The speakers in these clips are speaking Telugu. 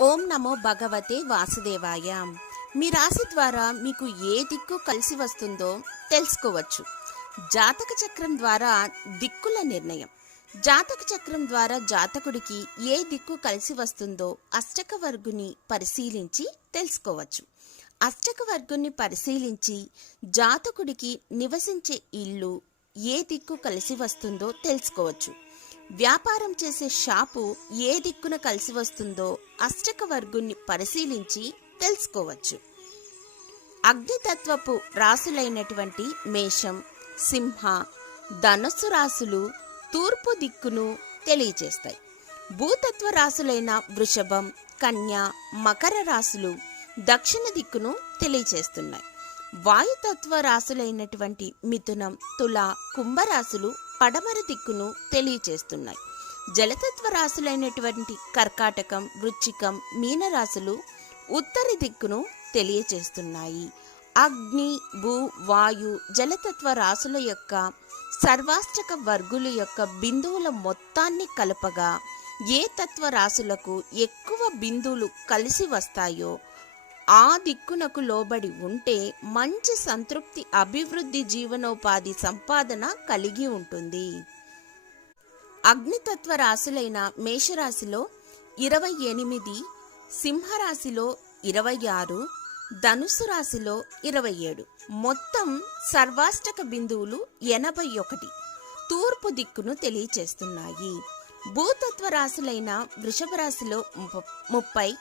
ఓం నమో భగవతే వాసుదేవాయ. మీ రాశి ద్వారా మీకు ఏ దిక్కు కలిసి వస్తుందో తెలుసుకోవచ్చు. జాతక చక్రం ద్వారా దిక్కుల నిర్ణయం. జాతక చక్రం ద్వారా జాతకుడికి ఏ దిక్కు కలిసి వస్తుందో అష్టక వర్గుని పరిశీలించి తెలుసుకోవచ్చు. అష్టక వర్గుని పరిశీలించి జాతకుడికి నివసించే ఇల్లు ఏ దిక్కు కలిసి వస్తుందో తెలుసుకోవచ్చు. వ్యాపారం చేసే షాపు ఏ దిక్కున కలిసి వస్తుందో అష్టక వర్గుని పరిశీలించి తెలుసుకోవచ్చు. అగ్నితత్వపు రాసులైనటువంటి మేషం, సింహ, ధనస్సు రాసులు తూర్పు దిక్కును తెలియచేస్తాయి. భూతత్వ రాసులైన వృషభం, కన్య, మకర రాసులు దక్షిణ దిక్కును తెలియచేస్తున్నాయి. వాయుతత్వ రాసులైనటువంటి మిథునం, తుల, కుంభరాశులు పడమర దిక్కును తెలియచేస్తున్నాయి. జలతత్వ రాశులైనటువంటి కర్కాటకం, వృశ్చికం, మీనరాశులు ఉత్తర దిక్కును తెలియచేస్తున్నాయి. అగ్ని, భూ, వాయు, జలతత్వ రాశుల యొక్క సర్వాష్టక వర్గుల యొక్క బిందువుల మొత్తాన్ని కలపగా ఏ తత్వ రాశులకు ఎక్కువ బిందువులు కలిసి వస్తాయో ఆ దిక్కునకు లోబడి ఉంటే మంచి సంతృప్తి, అభివృద్ధి, జీవనోపాధి, సంపాదన కలిగి ఉంటుంది. అగ్నితత్వ రాశులైన మేషరాశిలో 28, సింహరాశిలో 26, ధనుసు రాశిలో 27, మొత్తం సర్వాష్టక బిందువులు 81 తూర్పు దిక్కును తెలియచేస్తున్నాయి. భూతత్వ రాశులైన వృషభ రాశిలో 30,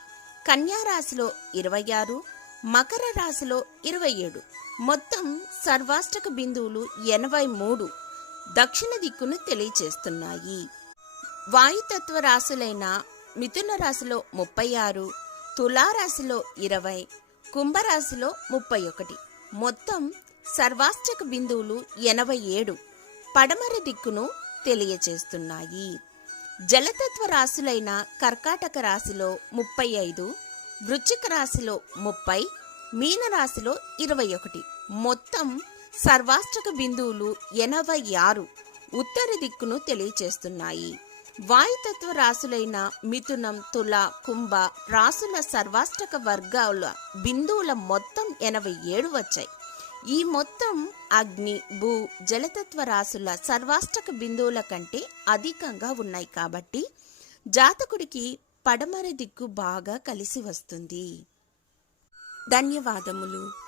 కన్యారాశిలో 26, మకర రాశిలో 27, మొత్తం సర్వాష్టక బిందువులు 83 దక్షిణ దిక్కును తెలియచేస్తున్నాయి. వాయుతత్వ రాశులైన మిథున రాశిలో 36, తులారాశిలో 20, కుంభరాశిలో 31, మొత్తం సర్వాష్టక బిందువులు 87 పడమర దిక్కును తెలియచేస్తున్నాయి. జలతత్వ రాశులైన కర్కాటక రాశిలో 35, వృశ్చిక రాశిలో 30, మీనరాశిలో 21, మొత్తం సర్వాష్టక బిందువులు 86 ఉత్తర దిక్కును తెలియచేస్తున్నాయి. వాయుతత్వ రాశులైన మిథునం, తుల, కుంభ రాశుల సర్వాష్టక వర్గాల బిందువుల మొత్తం 87 వచ్చాయి. ఈ మొత్తం అగ్ని, భూ, జలతత్వ రాశుల సర్వాష్టక బిందువుల కంటే అధికంగా ఉన్నాయి కాబట్టి జాతకుడికి పడమర దిక్కు బాగా కలిసి వస్తుంది. ధన్యవాదములు.